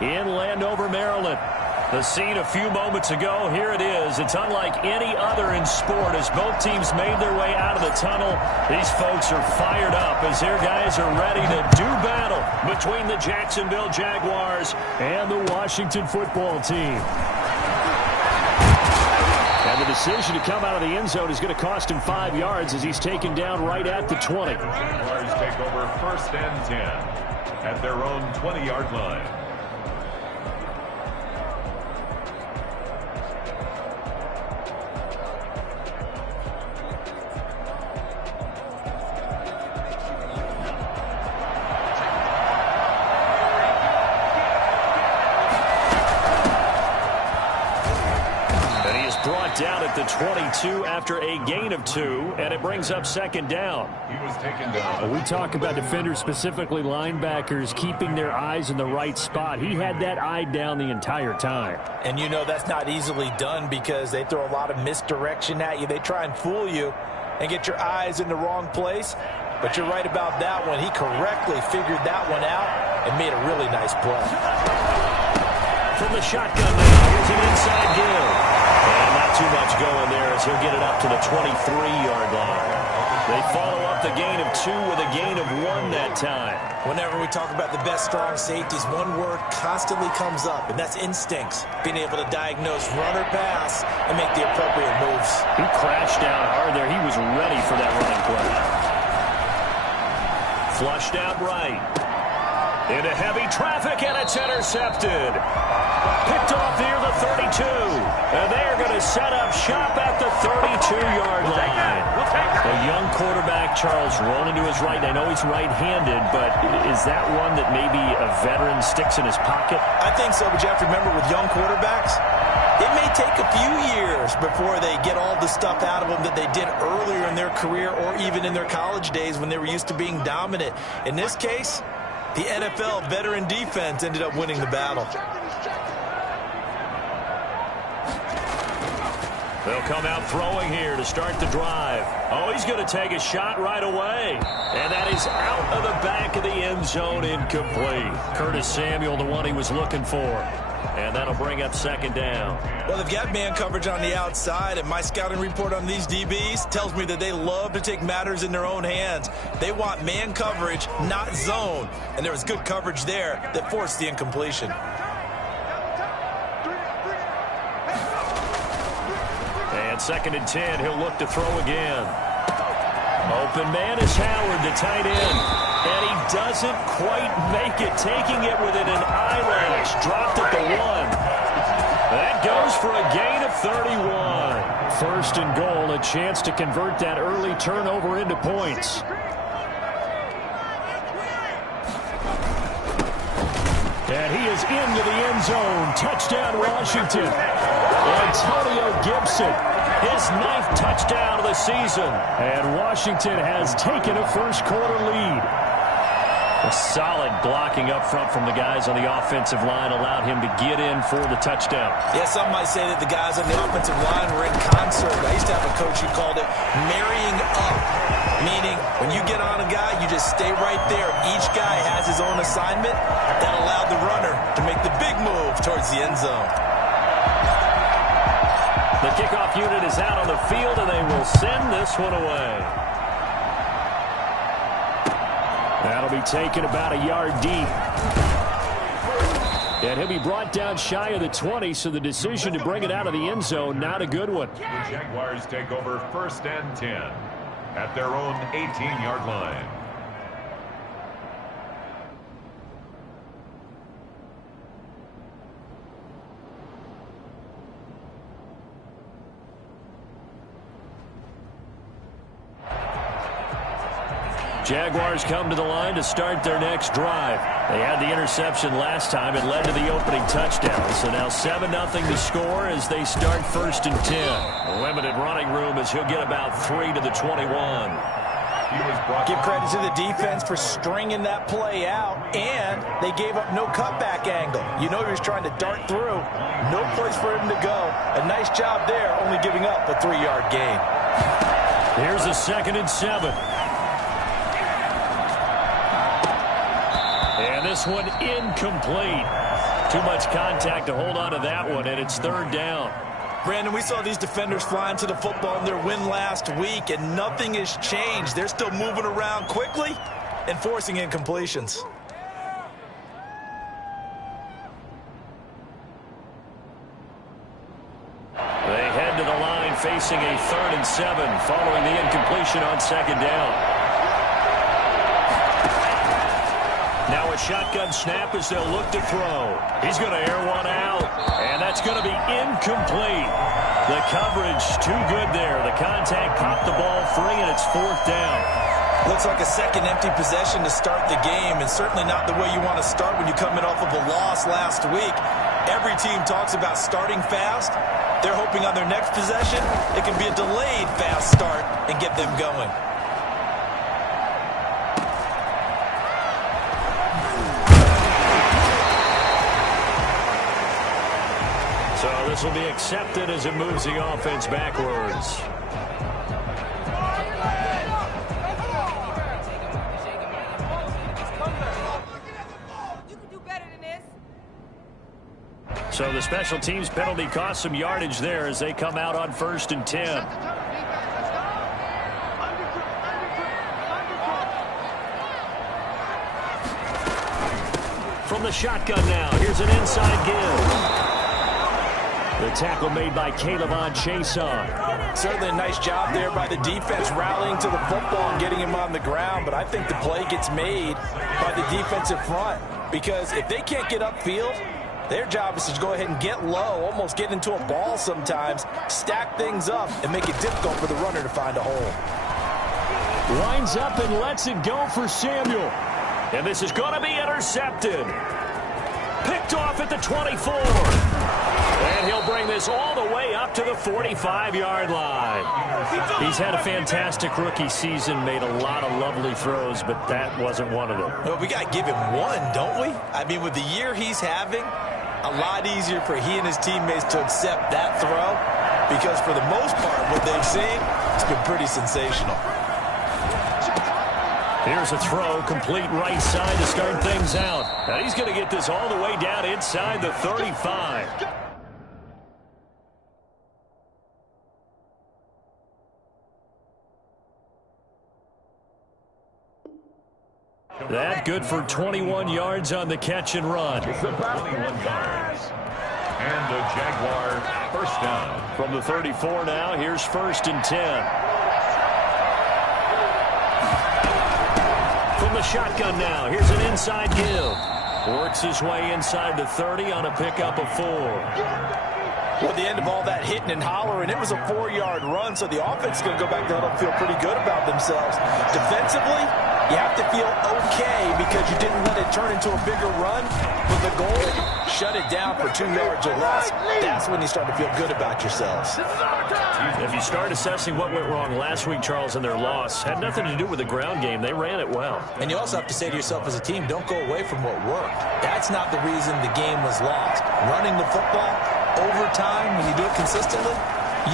in Landover, Maryland. The scene a few moments ago, here it is. It's unlike any other in sport as both teams made their way out of the tunnel. These folks are fired up as their guys are ready to do battle between the Jacksonville Jaguars and the Washington football team. And the decision to come out of the end zone is going to cost him 5 yards as he's taken down right at the 20. Jaguars take over 1st and 10 at their own 20-yard line. Down at the 22 after a gain of 2, and it brings up 2nd down. He was taken down. We talk about defenders, specifically linebackers, keeping their eyes in the right spot. He had that eye down the entire time. And you know that's not easily done because they throw a lot of misdirection at you. They try and fool you and get your eyes in the wrong place. But you're right about that one. He correctly figured that one out and made a really nice play. From the shotgun now, here's an inside give. And not too much going there as he'll get it up to the 23-yard line. They follow up the gain of 2 with a gain of 1 that time. Whenever we talk about the best strong safeties, one word constantly comes up, and that's instincts. Being able to diagnose run or pass and make the appropriate moves. He crashed down hard there. He was ready for that running play. Flushed out right. Into heavy traffic, and it's intercepted. Picked off near the 32. And they are going to set up shop at the 32-yard line. A young quarterback, Charles, rolling to his right. I know he's right-handed, but is that one that maybe a veteran sticks in his pocket? I think so, but you have to remember with young quarterbacks, it may take a few years before they get all the stuff out of them that they did earlier in their career or even in their college days when they were used to being dominant. In this case, the NFL veteran defense ended up winning the battle. They'll come out throwing here to start the drive. Oh, he's going to take a shot right away. And that is out of the back of the end zone, incomplete. Curtis Samuel, the one he was looking for. And that'll bring up 2nd down. Well, they've got man coverage on the outside, and my scouting report on these DBs tells me that they love to take matters in their own hands. They want man coverage, not zone. And there was good coverage there that forced the incompletion. And 2nd and 10, he'll look to throw again. Open man is Howard, the tight end. And he doesn't quite make it, taking it within an eyelash. Dropped at the 1. That goes for a gain of 31. 1st and goal, a chance to convert that early turnover into points. And he is into the end zone. Touchdown, Washington. Antonio Gibson, his 9th touchdown of the season. And Washington has taken a first-quarter lead. A solid blocking up front from the guys on the offensive line allowed him to get in for the touchdown. Yeah, some might say that the guys on the offensive line were in concert. I used to have a coach who called it marrying up, meaning when you get on a guy, you just stay right there. Each guy has his own assignment that allowed the runner to make the big move towards the end zone. The kickoff unit is out on the field, and they will send this one away. That'll be taken about a yard deep. And he'll be brought down shy of the 20, so the decision to bring it out of the end zone, not a good one. The Jaguars take over 1st and 10 at their own 18-yard line. Jaguars come to the line to start their next drive. They had the interception last time. It led to the opening touchdown. So now 7-0 to score as they start 1st and 10. Limited running room as he'll get about 3 to the 21. Give credit to the defense for stringing that play out, and they gave up no cutback angle. You know he was trying to dart through. No place for him to go. A nice job there, only giving up a 3-yard gain. Here's a 2nd and 7. And this one incomplete. Too much contact to hold on to that one, and it's third down. Brandon, we saw these defenders flying to the football in their win last week, and nothing has changed. They're still moving around quickly and forcing incompletions. They head to the line facing a 3rd and 7 following the incompletion on 2nd down. Now a shotgun snap as they'll look to throw. He's going to air one out, and that's going to be incomplete. The coverage too good there. The contact popped the ball free, and it's 4th down. Looks like a second empty possession to start the game, and certainly not the way you want to start when you're coming off of a loss last week. Every team talks about starting fast. They're hoping on their next possession it can be a delayed fast start and get them going. So this will be accepted as it moves the offense backwards. So the special teams penalty cost some yardage there as they come out on 1st and 10. From the shotgun now, here's an inside give. The tackle made by Caleb Chason. Certainly a nice job there by the defense rallying to the football and getting him on the ground, but I think the play gets made by the defensive front because if they can't get upfield, their job is to go ahead and get low, almost get into a ball sometimes, stack things up, and make it difficult for the runner to find a hole. Lines up and lets it go for Samuel. And this is going to be intercepted. Picked off at the 24. And he'll bring this all the way up to the 45-yard line. He's had a fantastic rookie season, made a lot of lovely throws, but that wasn't one of them. Well, we got to give him one, don't we? I mean, with the year he's having, a lot easier for he and his teammates to accept that throw because for the most part, what they've seen, it's been pretty sensational. Here's a throw, complete right side to start things out. And he's going to get this all the way down inside the 35. That good for 21 yards on the catch and run. 21 yards. And a Jaguar first down. From the 34 now, here's 1st and 10. From the shotgun now, here's an inside give. Works his way inside the 30 on a pickup of 4. Well, at the end of all that hitting and hollering, it was a 4-yard run, so the offense is going to go back there and feel pretty good about themselves. Defensively, you have to feel okay because you didn't let it turn into a bigger run. But the goal, shut it down for 2 yards or less. That's when you start to feel good about yourselves. If you start assessing what went wrong last week, Charles, in their loss, had nothing to do with the ground game. They ran it well. And you also have to say to yourself as a team, don't go away from what worked. That's not the reason the game was lost. Running the football over time, when you do it consistently,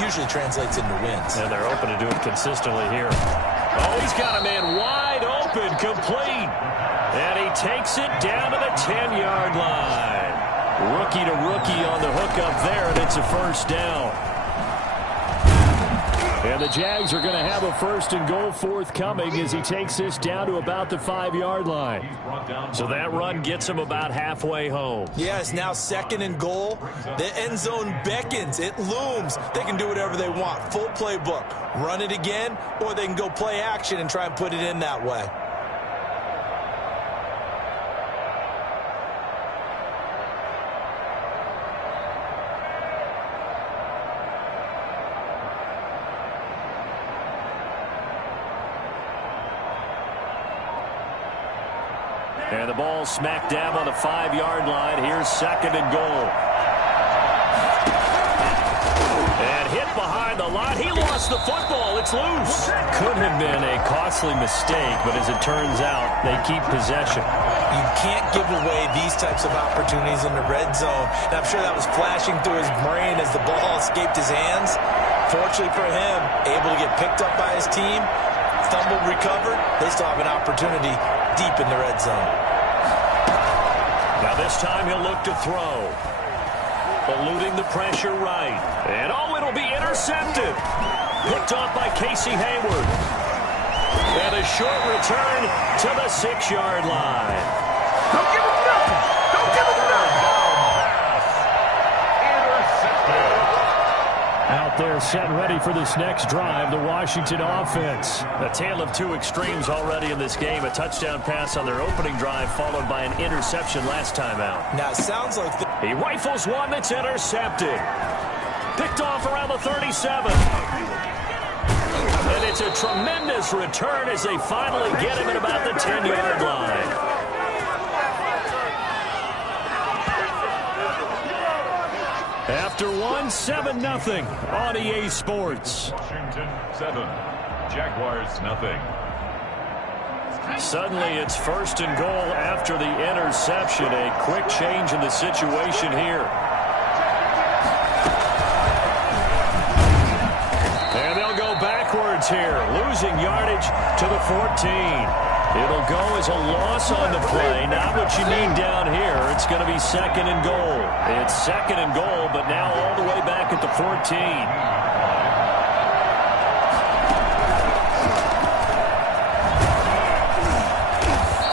usually translates into wins. And they're open to do it consistently here. Oh, he's got a man wide open, complete. And he takes it down to the 10-yard line. Rookie to rookie on the hook up there, and it's a first down. And the Jags are going to have a 1st and goal forthcoming as he takes this down to about the 5-yard line. So that run gets him about halfway home. Yeah, it's now 2nd and goal. The end zone beckons. It looms. They can do whatever they want. Full playbook. Run it again, or they can go play action and try and put it in that way. And the ball smack dab on the 5-yard line. Here's 2nd and goal. And hit behind the line. He lost the football. It's loose. Could have been a costly mistake, but as it turns out, they keep possession. You can't give away these types of opportunities in the red zone. And I'm sure that was flashing through his brain as the ball escaped his hands. Fortunately for him, able to get picked up by his team, fumbled, recovered. They still have an opportunity deep in the red zone. Now this time he'll look to throw. Eluding the pressure right. And it'll be intercepted. Picked off by Casey Hayward. And a short return to the 6-yard line. Don't give him nothing. Don't give him nothing. Out there set and ready for this next drive, the Washington offense. A tale of two extremes already in this game. A touchdown pass on their opening drive followed by an interception last time out. Now, it sounds like he rifles one that's intercepted. Picked off around the 37. And it's a tremendous return as they finally get him at about the 10-yard line. After 7-0 on EA Sports. Washington 7, Jaguars 0. Suddenly it's 1st and goal after the interception. A quick change in the situation here. And they'll go backwards here, losing yardage to the 14. It'll go as a loss on the play. Not what you need down here. It's going to be 2nd and goal. It's 2nd and goal, but now all the way back at the 14.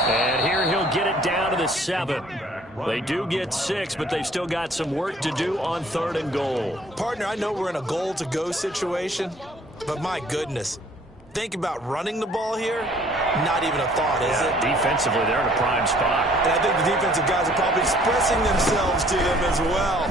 And here he'll get it down to the 7. They do get 6, but they've still got some work to do on 3rd and goal. Partner, I know we're in a goal-to-go situation, but my goodness. Think about running the ball here. Not even a thought, is it? Defensively, they're in a prime spot. And I think the defensive guys are probably expressing themselves to them as well.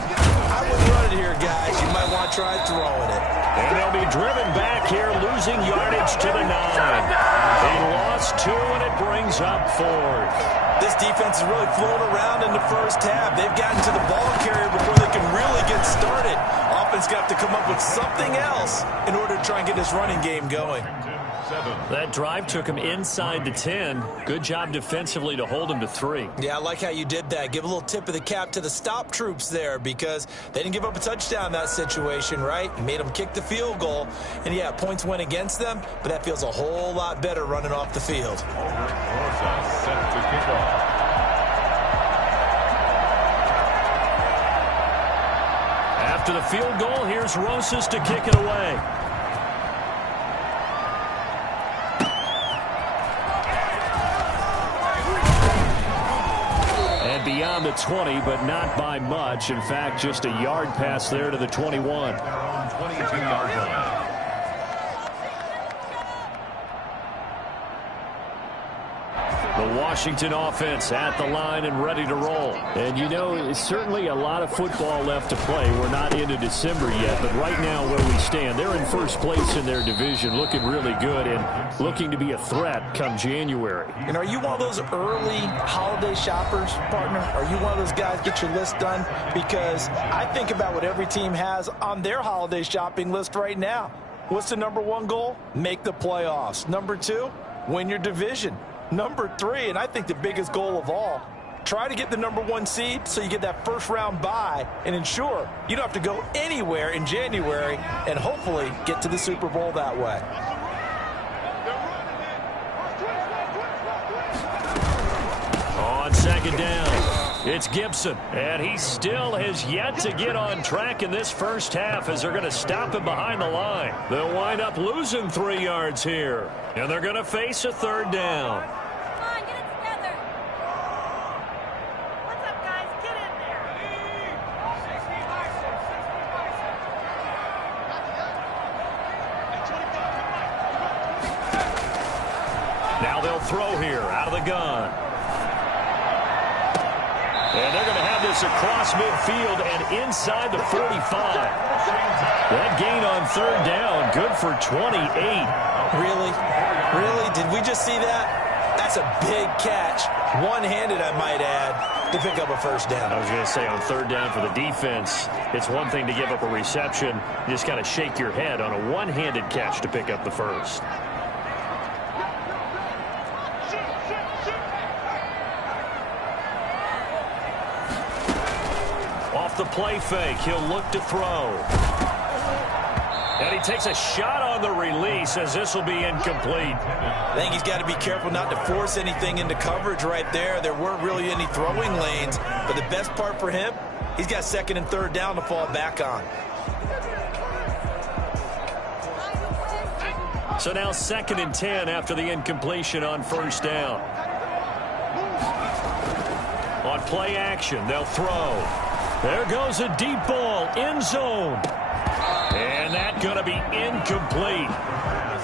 I wouldn't run it here, guys. You might want to try throwing it. And they'll be driven back here, losing yardage to the 9. They lost 2, and it brings up 4th. This defense is really flown around in the first half. They've gotten to the ball carrier before they can really get started. Offense got to come up with something else in order to try and get this running game going. That drive took him inside the 10. Good job defensively to hold him to 3. Yeah, I like how you did that. Give a little tip of the cap to the stop troops there because they didn't give up a touchdown in that situation, right? Made them kick the field goal. And, yeah, points went against them, but that feels a whole lot better running off the field. Set to kick off. After the field goal, here's Rosas to kick it away. And beyond the 20, but not by much. In fact, just a yard pass there to the 21. 22-yard line. The Washington offense at the line and ready to roll. And, you know, it's certainly a lot of football left to play. We're not into December yet, but right now where we stand, they're in first place in their division, looking really good and looking to be a threat come January. And are you one of those early holiday shoppers, partner? Are you one of those guys get your list done? Because I think about what every team has on their holiday shopping list right now. What's the number 1 goal? Make the playoffs. Number 2, win your division. Number 3, and I think the biggest goal of all, try to get the number 1 seed so you get that first-round bye and ensure you don't have to go anywhere in January and hopefully get to the Super Bowl that way. On 2nd down, it's Gibson, and he still has yet to get on track in this first half as they're going to stop him behind the line. They'll wind up losing 3 yards here, and they're going to face a 3rd down. Now they'll throw here out of the gun. And they're going to have this across midfield and inside the 45. That gain on 3rd down, good for 28. Really? Really? Did we just see that? That's a big catch. One-handed, I might add, to pick up a first down. I was going to say on 3rd down for the defense, it's one thing to give up a reception. You just got to shake your head on a one-handed catch to pick up the first. Off the play fake, he'll look to throw. And he takes a shot on the release as this will be incomplete. I think he's got to be careful not to force anything into coverage right there. There weren't really any throwing lanes, but the best part for him, he's got second and third down to fall back on. So now 2nd and 10 after the incompletion on first down. On play action, they'll throw. There goes a deep ball, end zone. And that's going to be incomplete.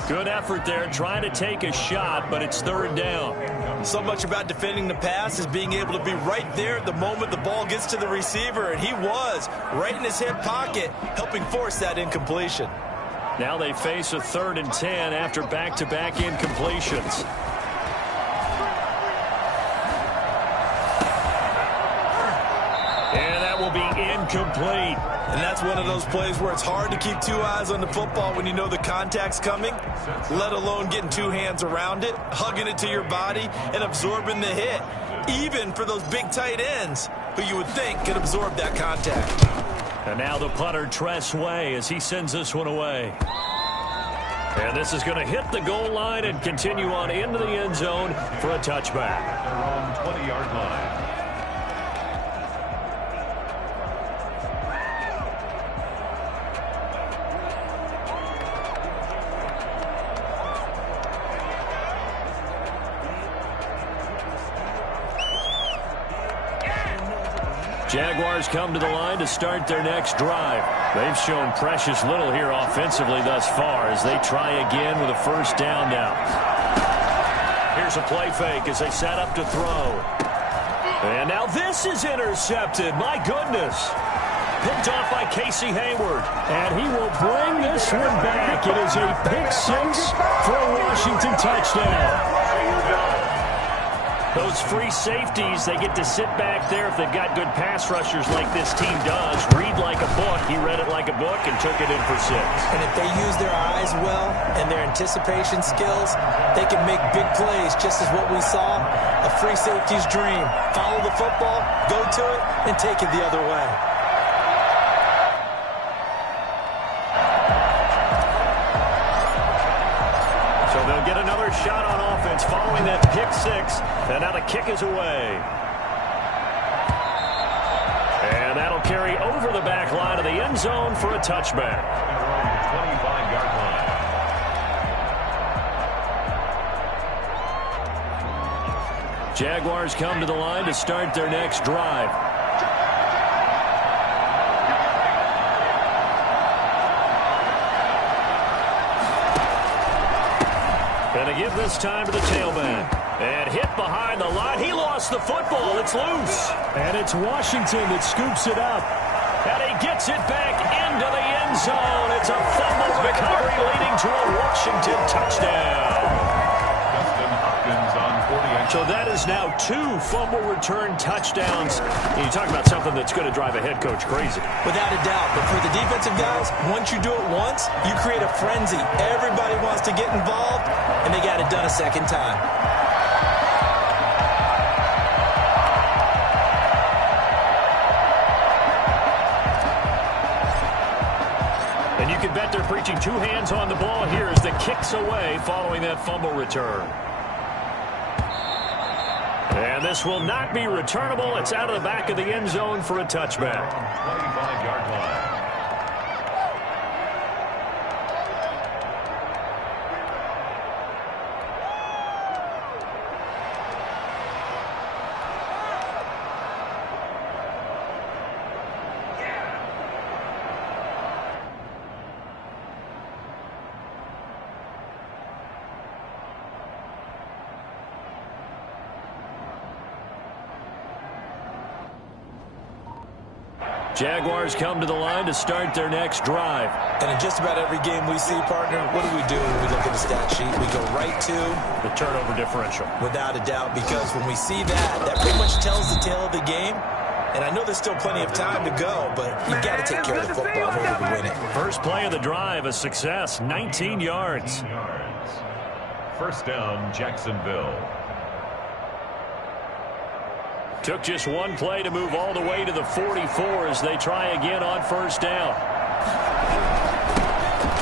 Good effort there, trying to take a shot, but it's third down. So much about defending the pass is being able to be right there at the moment the ball gets to the receiver, and he was right in his hip pocket, helping force that incompletion. Now they face a 3rd and 10 after back-to-back incompletions. And that will be incomplete. And that's one of those plays where it's hard to keep two eyes on the football when you know the contact's coming, let alone getting two hands around it, hugging it to your body, and absorbing the hit, even for those big tight ends who you would think could absorb that contact. And now the punter, Tress Way, as he sends this one away. And this is going to hit the goal line and continue on into the end zone for a touchback. Their own 20-yard line. Jaguars come to the line to start their next drive. They've shown precious little here offensively thus far as they try again with a first down now. Here's a play fake as they set up to throw. And now this is intercepted. My goodness. Picked off by Casey Hayward. And he will bring this one back. It is a pick six for a Washington touchdown. Those free safeties, they get to sit back there if they've got good pass rushers like this team does. Read like a book. He read it like a book and took it in for 6. And if they use their eyes well and their anticipation skills, they can make big plays, just as what we saw. A free safety's dream. Follow the football, go to it, and take it the other way. So they'll get another shot on offense following that pick 6. And now the kick is away. And that'll carry over the back line of the end zone for a touchback. 25-yard line. Jaguars come to the line to start their next drive. And to give this time to the tailback. And hit behind the line. He lost the football. It's loose. And it's Washington that scoops it up. And he gets it back into the end zone. It's a fumble recovery leading to a Washington touchdown. So that is now 2 fumble return touchdowns. And you talk about something that's going to drive a head coach crazy. Without a doubt. But for the defensive guys, once you do it once, you create a frenzy. Everybody wants to get involved, and they got it done a second time. And you can bet they're preaching 2 hands on the ball here as the kick's away following that fumble return. And this will not be returnable. It's out of the back of the end zone for a touchback. 25-yard line. Jaguars come to the line to start their next drive. And in just about every game we see, partner, what do we do when we look at the stat sheet? We go right to the turnover differential. Without a doubt, because when we see that pretty much tells the tale of the game. And I know there's still plenty of time to go, but you've got to take care of the football in order to win it. First play of the drive, a success, 19 yards. First down, Jacksonville. Took just one play to move all the way to the 44 as they try again on first down.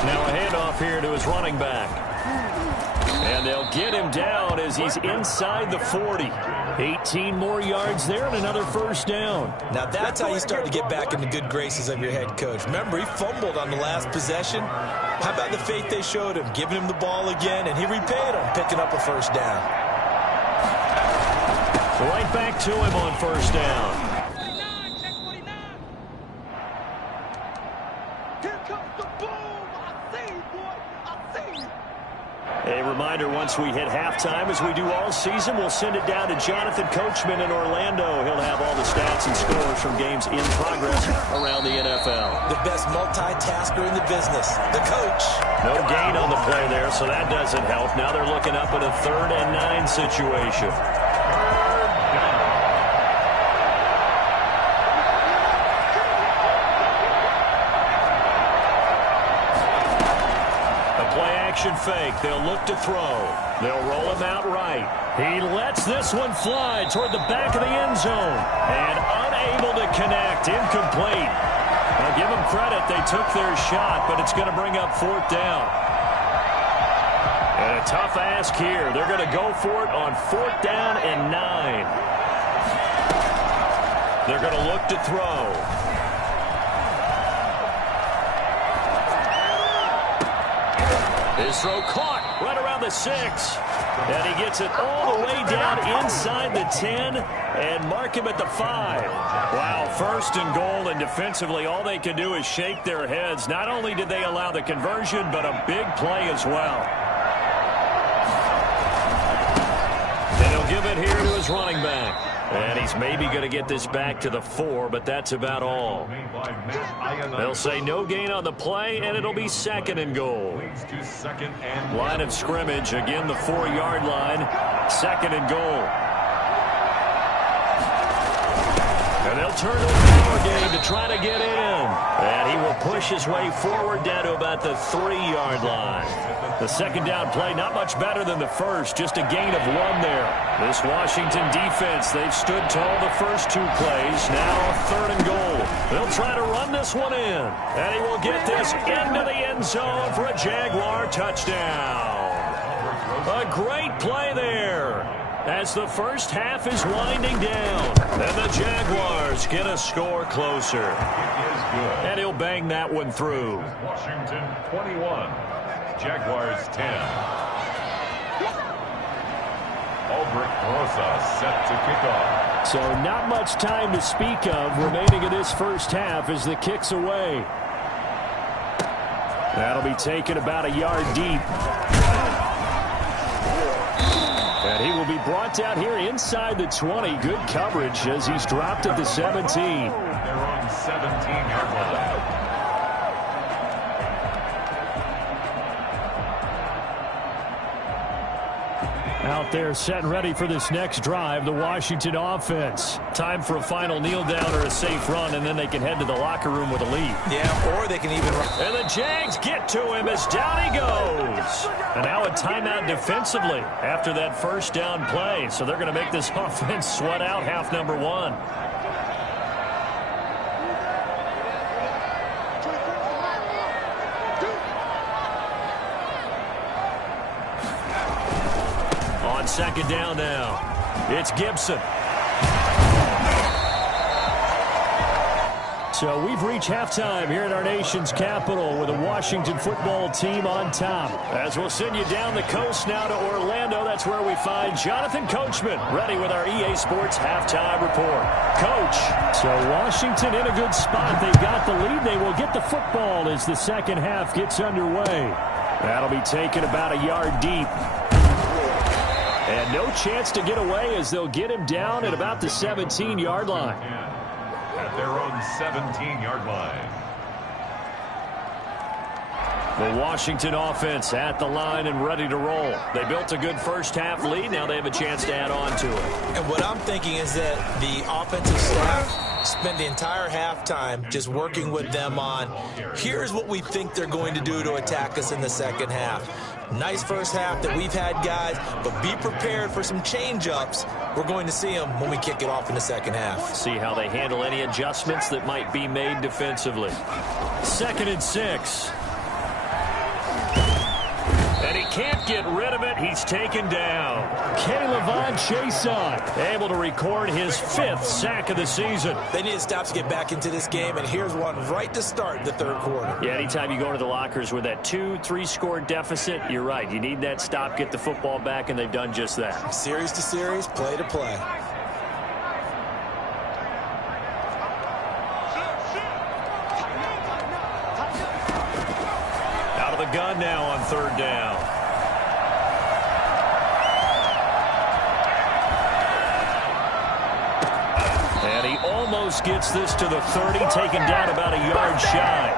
Now a handoff here to his running back. And they'll get him down as he's inside the 40. 18 more yards there and another first down. Now that's how you start to get back in the good graces of your head coach. Remember, he fumbled on the last possession. How about the faith they showed him, giving him the ball again, and he repaid him, picking up a first down. Right back to him on first down. A reminder, once we hit halftime, as we do all season, we'll send it down to Jonathan Coachman in Orlando. He'll have all the stats and scores from games in progress around the NFL. The best multitasker in the business, the coach. No gain on the play there, so that doesn't help. Now they're looking up at a 3rd and 9 situation. Fake. They'll look to throw. They'll roll him out right. He lets this one fly toward the back of the end zone. And unable to connect. Incomplete. I'll give them credit. They took their shot, but it's going to bring up 4th down. And a tough ask here. They're going to go for it on 4th down and 9. They're going to look to throw. His throw caught right around the 6. And he gets it all the way down inside the 10 and mark him at the 5. Wow, 1st and goal, and defensively all they can do is shake their heads. Not only did they allow the conversion, but a big play as well. And he'll give it here to his running back. And he's maybe going to get this back to the 4, but that's about all. They'll say no gain on the play, and it'll be 2nd and goal. Line of scrimmage, again the 4-yard line, 2nd and goal. And they'll turn to the power game to try to get in. And he will push his way forward down to about the 3-yard line. The 2nd down play, not much better than the first, just a gain of 1 there. This Washington defense, they've stood tall the first 2 plays. Now 3rd and goal. They'll try to run this one in. And he will get this into the end zone for a Jaguar touchdown. A great play there as the first half is winding down. And the Jaguars get a score closer. And he'll bang that one through. Washington 21, Jaguars 10. Albrecht Rosa set to kick off. So not much time to speak of remaining in this first half as the kick's away. That'll be taken about a yard deep. And he will be brought down here inside the 20. Good coverage as he's dropped at the 17. They're on 17-yard line. Out there set and ready for this next drive, the Washington offense. Time for a final kneel down or a safe run, and then they can head to the locker room with a lead. Yeah, or they can even run. And the Jags get to him as down he goes. And now a timeout defensively after that first down play. So they're going to make this offense sweat out half number 1. On 2nd down now, it's Gibson. So we've reached halftime here at our nation's capital with the Washington football team on top. As we'll send you down the coast now to Orlando, that's where we find Jonathan Coachman ready with our EA Sports halftime report. Coach, so Washington in a good spot. They've got the lead. They will get the football as the second half gets underway. That'll be taken about a yard deep. And no chance to get away as they'll get him down at about the 17-yard line. At their own 17-yard line. The Washington offense at the line and ready to roll. They built a good first half lead. Now they have a chance to add on to it. And what I'm thinking is that the offensive staff spent the entire halftime just working with them on, here's what we think they're going to do to attack us in the second half. Nice first half that we've had, guys, but be prepared for some change-ups. We're going to see them when we kick it off in the second half. See how they handle any adjustments that might be made defensively. 2nd and 6. And he can't get rid of it. He's taken down. K'Lavon Chaisson able to record his 5th sack of the season. They need to stop to get back into this game, and here's one right to start the third quarter. Yeah, anytime you go into the lockers with that 2-3 score deficit, you're right. You need that stop, get the football back, and they've done just that. Series to series, play to play. Out of the gun now on 3rd down. And he almost gets this to the 30, taken down about a yard shy.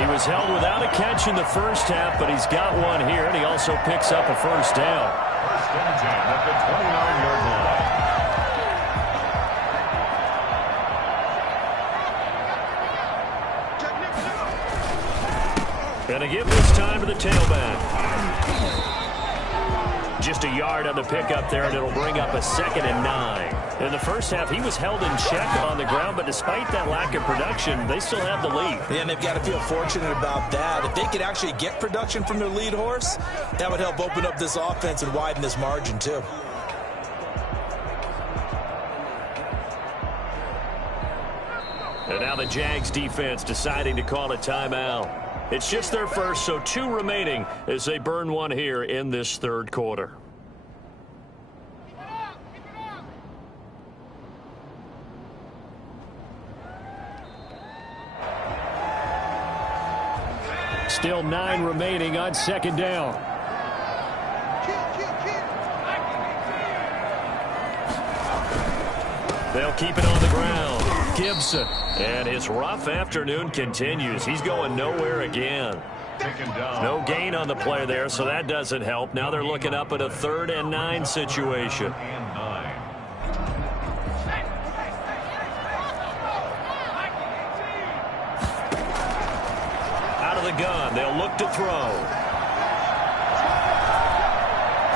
He was held without a catch in the first half, but he's got one here, and he also picks up a 1st down. 1st and 10 at the 29-yard line. And to give this time to the tailback. Just a yard on the pickup there, and it'll bring up a 2nd and 9. In the first half, he was held in check on the ground, but despite that lack of production, they still have the lead. Yeah, and they've got to feel fortunate about that. If they could actually get production from their lead horse, that would help open up this offense and widen this margin, too. And now the Jags defense deciding to call a timeout. It's just their first, so 2 remaining as they burn one here in this 3rd quarter. Still 9 remaining on 2nd down. They'll keep it on the ground. Gibson. And his rough afternoon continues. He's going nowhere again. No gain on the play there, so that doesn't help. Now they're looking up at a 3rd and 9 situation. Out of the gun, they'll look to throw.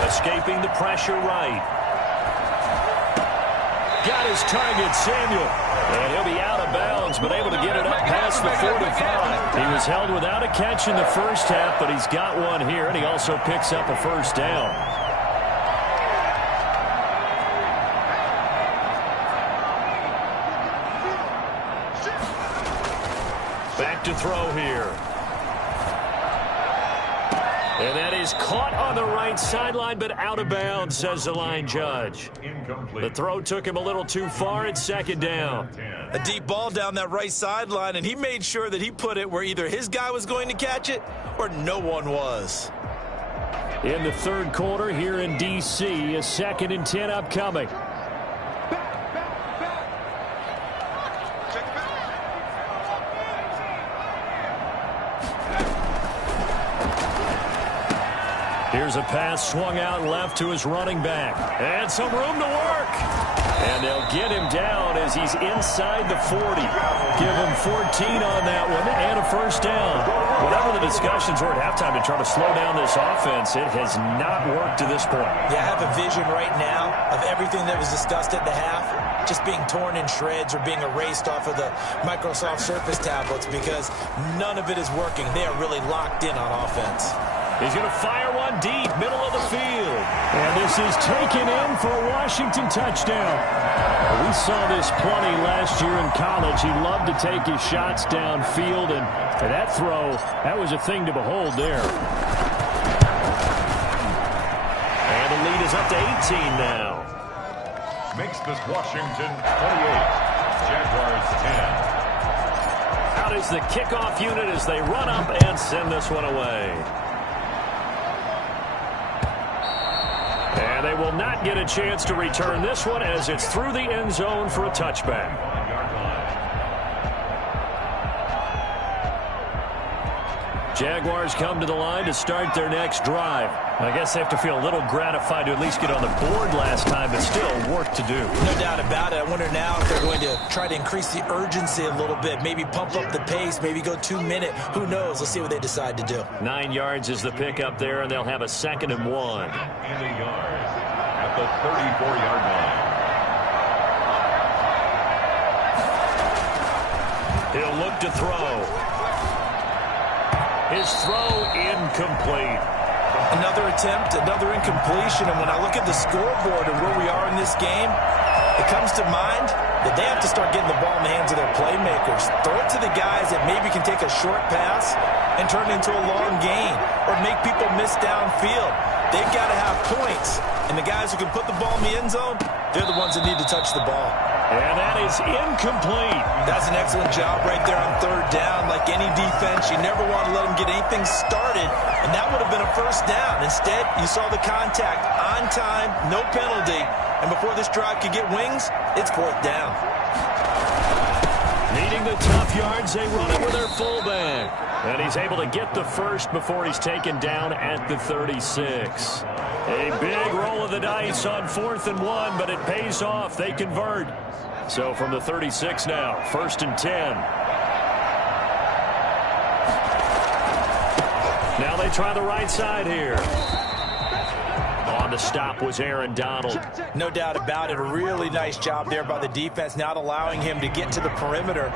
Escaping the pressure right. Got his target, Samuel. And he'll be out of bounds, but able to get it up past the 45. He was held without a catch in the first half, but he's got one here, and he also picks up a 1st down. Back to throw here. And that is caught on the right sideline, but out of bounds, says the line judge. The throw took him a little too far at 2nd down. A deep ball down that right sideline, and he made sure that he put it where either his guy was going to catch it or no one was. In the 3rd quarter here in D.C., a 2nd and 10 upcoming. Here's a pass swung out left to his running back. And some room to work. And they'll get him down as he's inside the 40. Give him 14 on that one and a 1st down. Whatever the discussions were at halftime to try to slow down this offense, it has not worked to this point. Yeah, I have a vision right now of everything that was discussed at the half just being torn in shreds or being erased off of the Microsoft Surface tablets because none of it is working. They are really locked in on offense. He's going to fire one deep, middle of the field. And this is taken in for a Washington touchdown. We saw this plenty last year in college. He loved to take his shots downfield, and that throw, that was a thing to behold there. And the lead is up to 18 now. Makes this Washington 28, Jaguars 10. Out is the kickoff unit as they run up and send this one away. And they will not get a chance to return this one as it's through the end zone for a touchback. Jaguars come to the line to start their next drive. I guess they have to feel a little gratified to at least get on the board last time, but still work to do. No doubt about it. I wonder now if they're going to try to increase the urgency a little bit, maybe pump up the pace, maybe go 2-minute. Who knows? Let's see what they decide to do. 9 yards is the pickup there, and they'll have a 2nd and 1. And a yard at the 34-yard line. He'll look to throw. His throw incomplete. Another attempt, another incompletion, and when I look at the scoreboard and where we are in this game, it comes to mind that they have to start getting the ball in the hands of their playmakers. Throw it to the guys that maybe can take a short pass and turn it into a long gain or make people miss downfield. They've got to have points, and the guys who can put the ball in the end zone, they're the ones that need to touch the ball. And that is incomplete. That's an excellent job right there on third down. Like any defense, you never want to let them get anything started, and that would have been a first down. Instead, you saw the contact on time, no penalty, and before this drive could get wings, it's fourth down. Needing the tough yards, they run it with their fullback. And he's able to get the first before he's taken down at the 36. A big roll of the dice on 4th and 1, but it pays off. They convert. So from the 36 now, 1st and 10. Now they try the right side here. On the stop was Aaron Donald. No doubt about it. A really nice job there by the defense, not allowing him to get to the perimeter.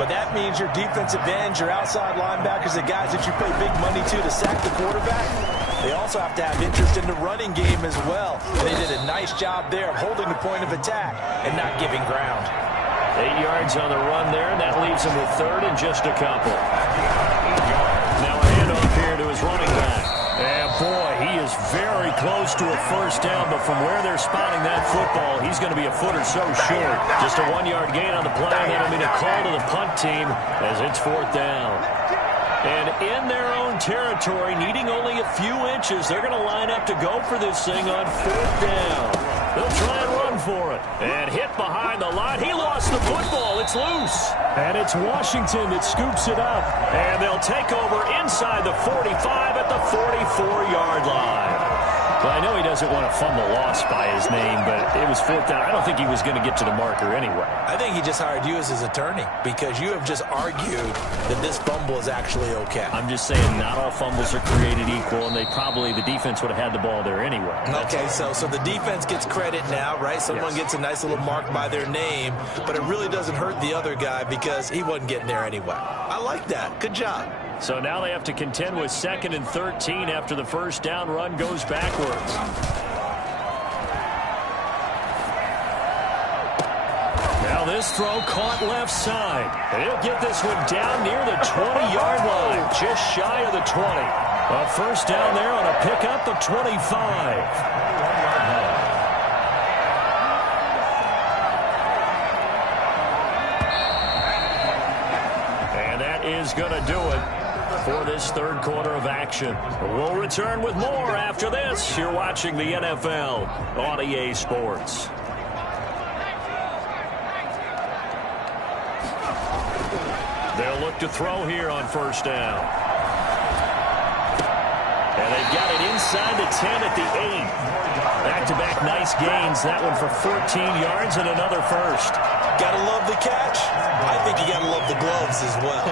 But that means your defensive ends, your outside linebackers, the guys that you pay big money to sack the quarterback, they also have to have interest in the running game as well. And they did a nice job there of holding the point of attack and not giving ground. 8 yards on the run there, and that leaves him with 3rd and just a couple. Now a handoff here to his running back. And boy, he is very close to a first down, but from where they're spotting that football, he's going to be a foot or so short. Just a 1-yard gain on the play, and that'll mean a call to the punt team as it's 4th down. And in their own territory, needing only a few inches, they're going to line up to go for this thing on 4th down. They'll try and run for it. And hit behind the line. He lost the football. It's loose. And it's Washington that scoops it up. And they'll take over inside the 45 at the 44-yard line. Well, I know he doesn't want to fumble loss by his name, but it was 4th down. I don't think he was going to get to the marker anyway. I think he just hired you as his attorney because you have just argued that this fumble is actually okay. I'm just saying not all fumbles are created equal, and the defense would have had the ball there anyway. Okay, so the defense gets credit now, right? Someone gets a nice little mark by their name, but it really doesn't hurt the other guy because he wasn't getting there anyway. I like that. Good job. So now they have to contend with 2nd and 13 after the first down run goes backwards. Now this throw caught left side. And he'll get this one down near the 20-yard line, just shy of the 20. A first down there on a pickup of 25. Is going to do it for this 3rd quarter of action. We'll return with more after this. You're watching the NFL on EA Sports. They'll look to throw here on first down. And they've got it inside the 10 at the 8. Back-to-back nice gains. That one for 14 yards and another first. Gotta love the catch. I think you gotta love the gloves as well.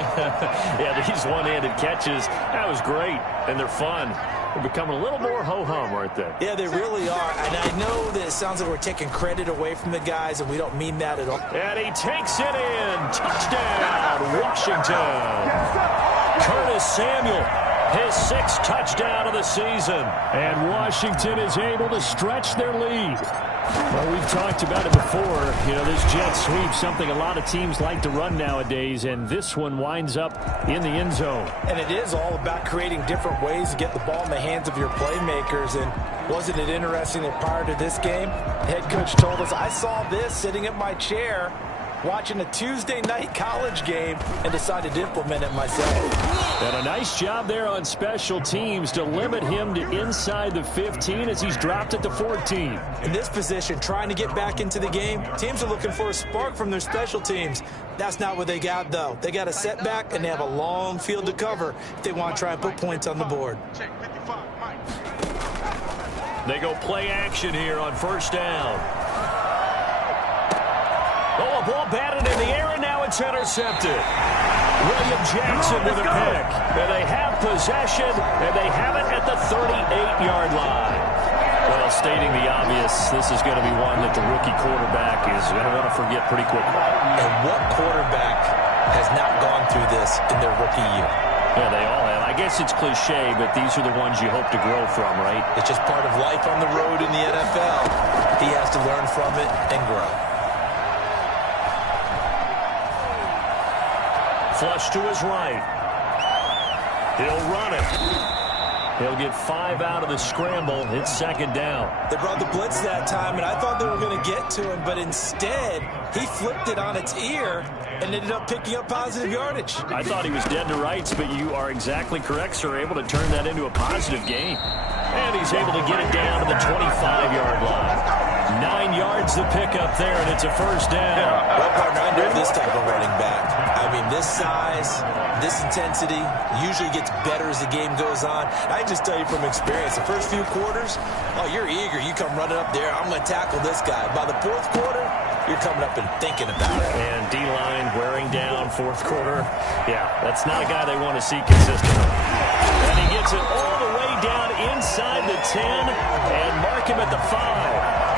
Yeah, these one-handed catches, that was great, and they're fun. They're becoming a little more ho-hum, aren't they? Yeah, they really are. And I know that it sounds like we're taking credit away from the guys, and we don't mean that at all. And he takes it in. Touchdown, Washington. Curtis Samuel, his 6th touchdown of the season. And Washington is able to stretch their lead. Well, we've talked about it before. You know, this jet sweep, something a lot of teams like to run nowadays, and this one winds up in the end zone. And it is all about creating different ways to get the ball in the hands of your playmakers. And wasn't it interesting that prior to this game, the head coach told us, I saw this sitting at my chair watching a Tuesday night college game and decided to implement it myself. And a nice job there on special teams to limit him to inside the 15 as he's dropped at the 14. In this position, trying to get back into the game, teams are looking for a spark from their special teams. That's not what they got, though. They got a setback, and they have a long field to cover if they want to try and put points on the board. They go play action here on first down. Oh, a ball batted in the air, and now it's intercepted. William Jackson with a pick. And they have possession, and they have it at the 38-yard line. Well, stating the obvious, this is going to be one that the rookie quarterback is going to want to forget pretty quickly. And what quarterback has not gone through this in their rookie year? Yeah, they all have. I guess it's cliche, but these are the ones you hope to grow from, right? It's just part of life on the road in the NFL. He has to learn from it and grow. Flush to his right. He'll run it. He'll get 5 out of the scramble. It's second down. They brought the blitz that time, and I thought they were going to get to him, but instead, he flipped it on its ear and ended up picking up positive yardage. I thought he was dead to rights, but you are exactly correct, sir. Able to turn that into a positive gain. And he's able to get it down to the 25-yard line. 9 yards to pick up there, and it's a first down. Well, partner, I know this type of running back. I mean, this size, this intensity usually gets better as the game goes on. I can just tell you from experience, the first few quarters, oh, you're eager. You come running up there, I'm going to tackle this guy. By the fourth quarter, you're coming up and thinking about it. And D-line wearing down fourth quarter. Yeah, that's not a guy they want to see consistently. And he gets it all the way down inside the 10 and mark him at the 5.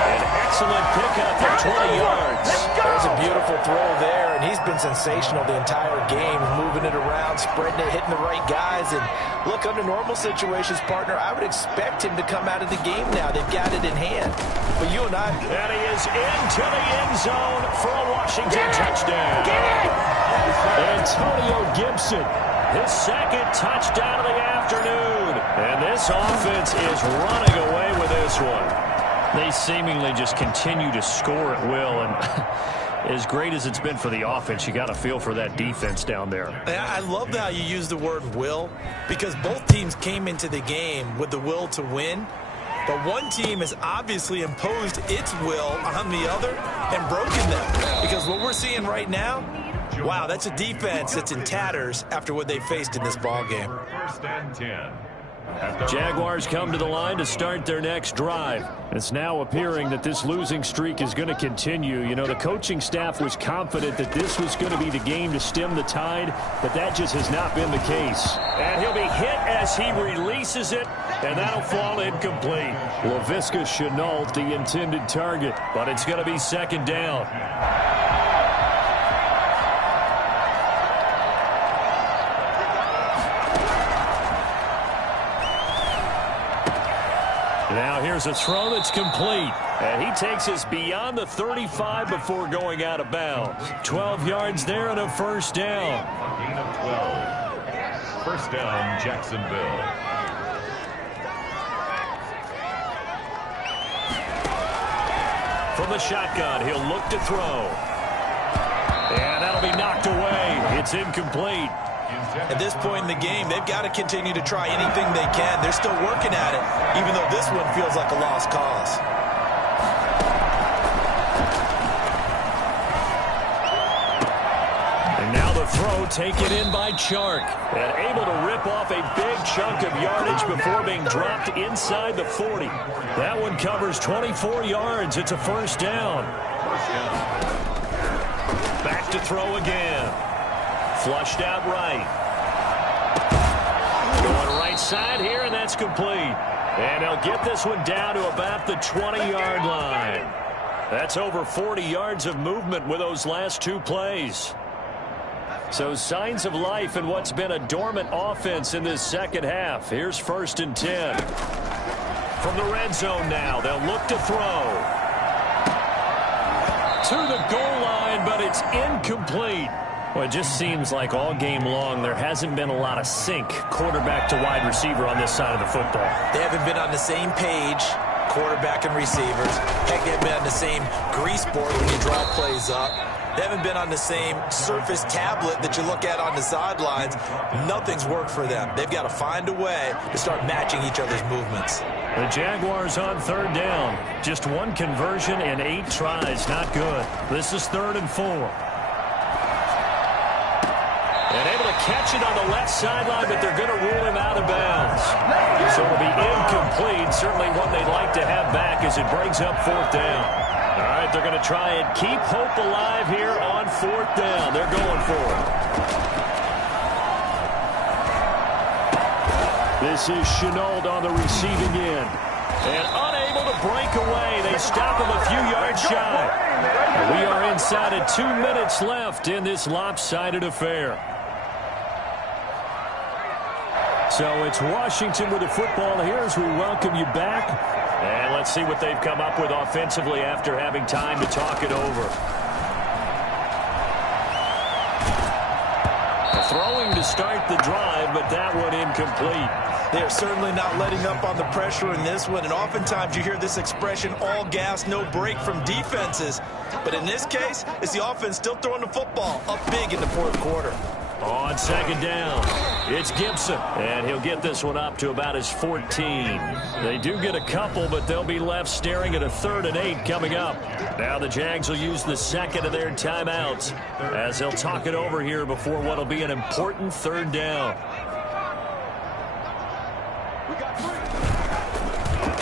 An excellent pickup for 20 yards. There's a beautiful throw there, and he's been sensational the entire game, moving it around, spreading it, hitting the right guys. And look, under normal situations, partner, I would expect him to come out of the game now. They've got it in hand. But you and I... And he is into the end zone for a Washington touchdown. Antonio Gibson, his second touchdown of the afternoon. And this offense is running away with this one. They seemingly just continue to score at will, and as great as it's been for the offense, you got to feel for that defense down there. I love how you use the word will, because both teams came into the game with the will to win, but one team has obviously imposed its will on the other and broken them, because what we're seeing right now, wow, that's a defense that's in tatters after what they faced in this ballgame. First and 10. Jaguars come to the line to start their next drive. It's now appearing that this losing streak is going to continue. You know, the coaching staff was confident that this was going to be the game to stem the tide, but that just has not been the case. And he'll be hit as he releases it, and that'll fall incomplete. Laviska Shenault, the intended target, but it's going to be second down. Now here's a throw that's complete. And he takes us beyond the 35 before going out of bounds. 12 yards there and a first down. A gain of 12. First down, Jacksonville. From the shotgun, he'll look to throw. And that'll be knocked away. It's incomplete. At this point in the game, they've got to continue to try anything they can. They're still working at it, even though this one feels like a lost cause. And now the throw taken in by Chark. And able to rip off a big chunk of yardage before being dropped inside the 40. That one covers 24 yards. It's a first down. Back to throw again. Flushed out right. Going right side here, and that's complete. And they'll get this one down to about the 20-yard line. That's over 40 yards of movement with those last two plays. So signs of life in what's been a dormant offense in this second half. Here's first and 10. From the red zone now, they'll look to throw. To the goal line, but it's incomplete. Well, it just seems like all game long there hasn't been a lot of sync quarterback to wide receiver on this side of the football. They haven't been on the same page, quarterback and receivers. Heck, they haven't been on the same grease board when you draw plays up. They haven't been on the same surface tablet that you look at on the sidelines. Nothing's worked for them. They've got to find a way to start matching each other's movements. The Jaguars on third down. Just one conversion and 8 tries. Not good. This is 3rd and 4. And able to catch it on the left sideline, but they're going to rule him out of bounds. So it'll be incomplete. Certainly one they'd like to have back as it brings up 4th down. All right, they're going to try and keep hope alive here on 4th down. They're going for it. This is Shenault on the receiving end. And unable to break away. They stop him a few yards shy. And we are inside of 2 minutes left in this lopsided affair. So it's Washington with the football here as we welcome you back. And let's see what they've come up with offensively after having time to talk it over. Throwing to start the drive, but that one incomplete. They're certainly not letting up on the pressure in this one, and oftentimes you hear this expression, all gas, no break from defenses. But in this case, it's the offense still throwing the football up big in the fourth quarter. On second down, it's Gibson, and he'll get this one up to about his 14. They do get a couple, but they'll be left staring at a 3rd and 8 coming up. Now the Jags will use the second of their timeouts as they'll talk it over here before what will be an important 3rd down.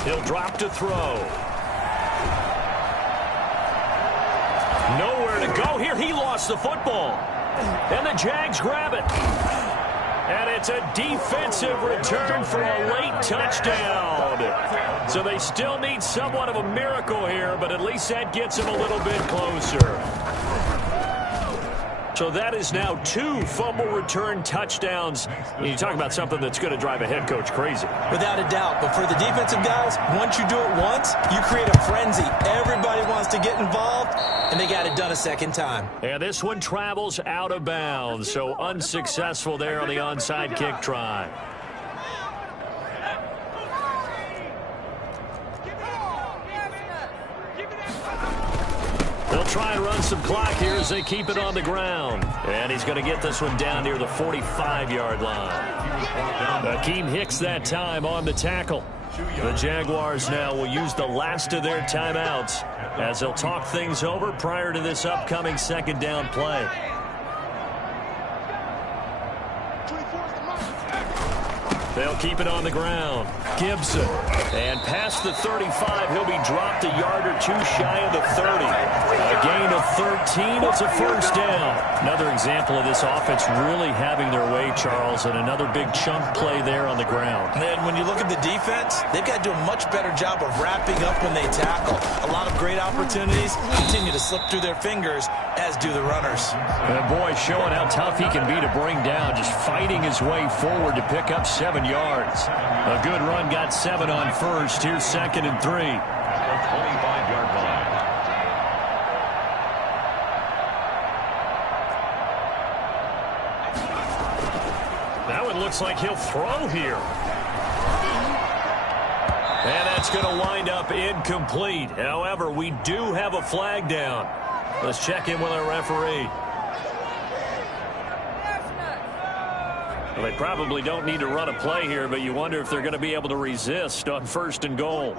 He'll drop to throw. Nowhere to go here. He lost the football. And the Jags grab it. And it's a defensive return for a late touchdown. So they still need somewhat of a miracle here, but at least that gets them a little bit closer. So that is now 2 fumble return touchdowns. You talk about something that's going to drive a head coach crazy. Without a doubt. But for the defensive guys, once you do it once, you create a frenzy. Everybody wants to get involved, and they got it done a second time. And this one travels out of bounds. So unsuccessful there on the onside kick try. They'll try and run some clock here as they keep it on the ground. And he's going to get this one down near the 45-yard line. Akeem Hicks that time on the tackle. The Jaguars now will use the last of their timeouts as they'll talk things over prior to this upcoming 2nd down play. They'll keep it on the ground. Gibson. And past the 35, he'll be dropped a yard or 2 shy of the 30. A gain of 13. It's a 1st down. Another example of this offense really having their way, Charles, and another big chunk play there on the ground. And when you look at the defense, they've got to do a much better job of wrapping up when they tackle. A lot of great opportunities continue to slip through their fingers, as do the runners. And boy, showing how tough he can be to bring down, just fighting his way forward to pick up 7 yards. A good run got 7 on first. Here's 2nd and 3. 25-yard line. That one looks like he'll throw here. And that's going to wind up incomplete. However, we do have a flag down. Let's check in with our referee. Well, they probably don't need to run a play here, but you wonder if they're going to be able to resist on 1st and goal.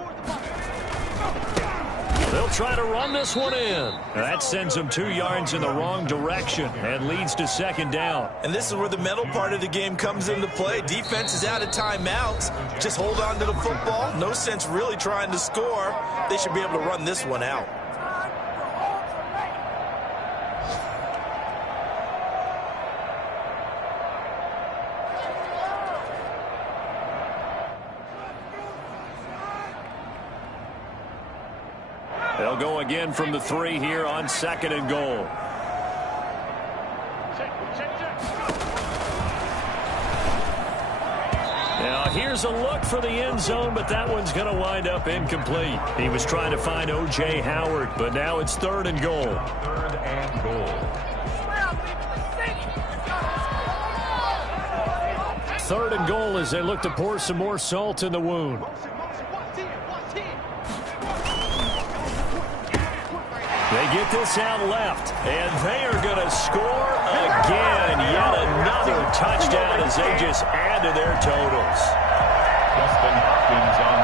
They'll try to run this one in. That sends them 2 yards in the wrong direction and leads to 2nd down. And this is where the mental part of the game comes into play. Defense is out of timeouts. Just hold on to the football. No sense really trying to score. They should be able to run this one out. They'll go again from the 3 here on 2nd and goal. Now here's a look for the end zone, but that one's going to wind up incomplete. He was trying to find O.J. Howard, but now it's 3rd and goal. 3rd and goal. 3rd and goal as they look to pour some more salt in the wound. They get this out left, and they are going to score again. Yet another touchdown as they just add to their totals.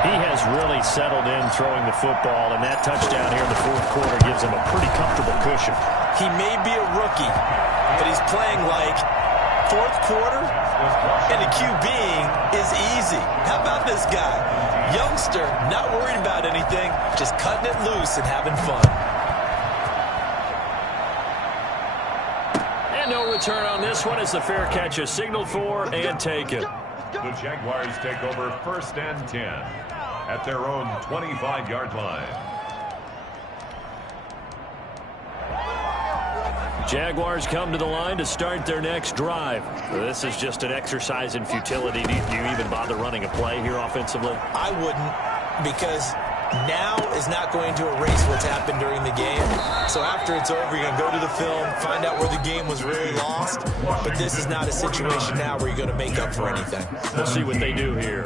He has really settled in throwing the football, and that touchdown here in the 4th quarter gives him a pretty comfortable cushion. He may be a rookie, but he's playing like 4th quarter, and the QBing is easy. How about this guy? Youngster, not worried about anything, just cutting it loose and having fun. No return on this one as the fair catch is signaled for and taken. The Jaguars take over 1st and 10 at their own 25-yard line. Jaguars come to the line to start their next drive. This is just an exercise in futility. Do you even bother running a play here offensively? I wouldn't, because now is not going to erase what's happened during the game. So after it's over, you're going to go to the film, find out where the game was really lost. But this is not a situation now where you're going to make up for anything. We'll see what they do here.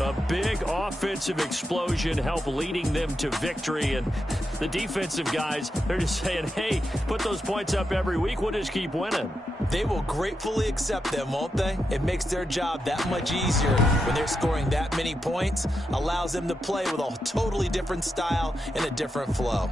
A big offensive explosion helped leading them to victory, and the defensive guys, they're just saying, hey, put those points up every week, we'll just keep winning. They will gratefully accept them, won't they? It makes their job that much easier when they're scoring that many points, allows them to play with a totally different style and a different flow.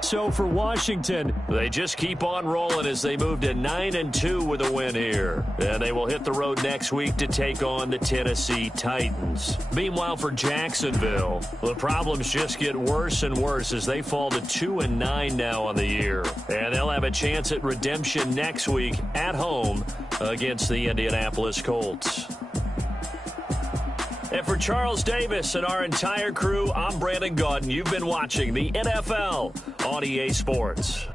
So for Washington, they just keep on rolling as they move to 9-2 with a win here. And they will hit the road next week to take on the Tennessee Titans. Meanwhile, for Jacksonville, the problems just get worse and worse as they fall to 2-9 now on the year. And they'll have a chance at redemption next week at home against the Indianapolis Colts. And for Charles Davis and our entire crew, I'm Brandon Gaudin. You've been watching the NFL on EA Sports.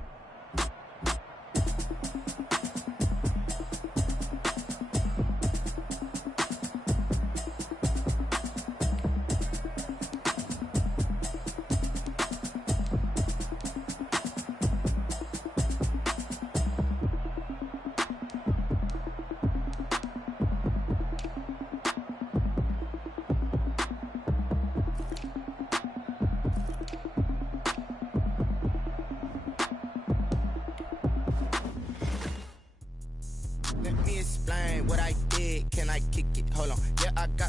Let me explain what I did. Can I kick it? Hold on. Yeah, I got